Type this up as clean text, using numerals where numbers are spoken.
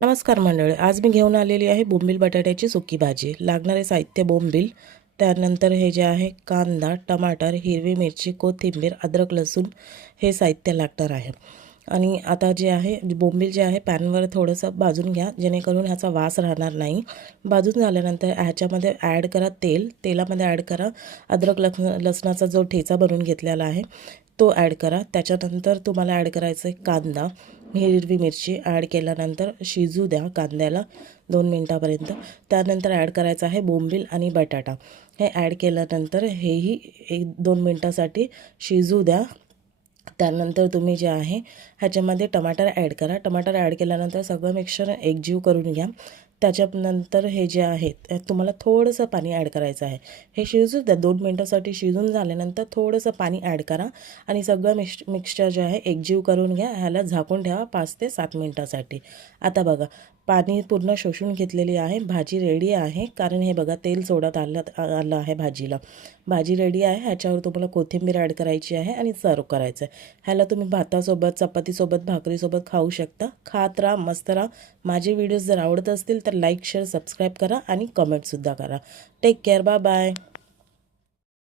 नमस्कार मंडळी, आज मी घेऊन आलेली आहे बोंबील बटाट्याची सुकी भाजी। लागणारे साहित्य: बोंबील, त्यानंतर हे जे आहे कांदा, टमाटर, हिरवी मिरची, कोथिंबीर, अद्रक, लसूण हे साहित्य लागणार आहे। आणि आता जे आहे बोंबील जे आहे पॅनवर थोडंसं भाजून घ्या, जेणेकरून ह्याचा वास राहणार नाही। भाजून झाल्यानंतर ह्याच्यामध्ये ॲड करा तेल, तेलामध्ये ॲड करा अद्रक लसणाचा जो ठेचा बनवून घेतलेला आहे तो ॲड करा। त्याच्यानंतर तुम्हाला ॲड करायचं आहे कांदा, हिरवी मिरची ॲड केल्यानंतर शिजू द्या कांद्याला 2 मिनिटापर्यंत। त्यानंतर ॲड करायचं आहे बोंबील आणि बटाटा। हे ॲड केल्यानंतर हेही 1-2 मिनिटासाठी शिजू द्या। त्यानंतर तुम्ही जे आहे ह्याच्यामध्ये टमाटर ॲड करा। टमाटर ॲड केल्यानंतर सगळं मिक्सचर एकजीव करून घ्या। त्याच्यानंतर हे जे आहे तुम्हाला थोडंसं पाणी ॲड करायचं आहे। हे शिजू द्या 2 मिनिटासाठी। शिजून झाल्यानंतर थोडंसं पाणी ॲड करा आणि सगळं मिक्सचर जे आहे एकजीव करून घ्या। ह्याला झाकून ठेवा 5 ते 7 मिनिटासाठी। आता बघा पाणी पूर्ण शोषून घेतलेली आहे, भाजी रेडी आहे। कारण हे बघा तेल सोडत आलं आहे भाजीला। भाजी रेडी आहे। ह्याच्यावर तुम्हाला कोथिंबीर ॲड करायची आहे आणि सर्व करायचं आहे। ह्याला तुम्ही भातासोबत, चपातीसोबत, भाकरीसोबत खाऊ शकता। खात राहा, मस्त राहा। माझे व्हिडिओज जर आवडत असतील तर लाईक, शेअर, सबस्क्राईब करा आणि कमेंटसुद्धा करा। Take care, bye bye.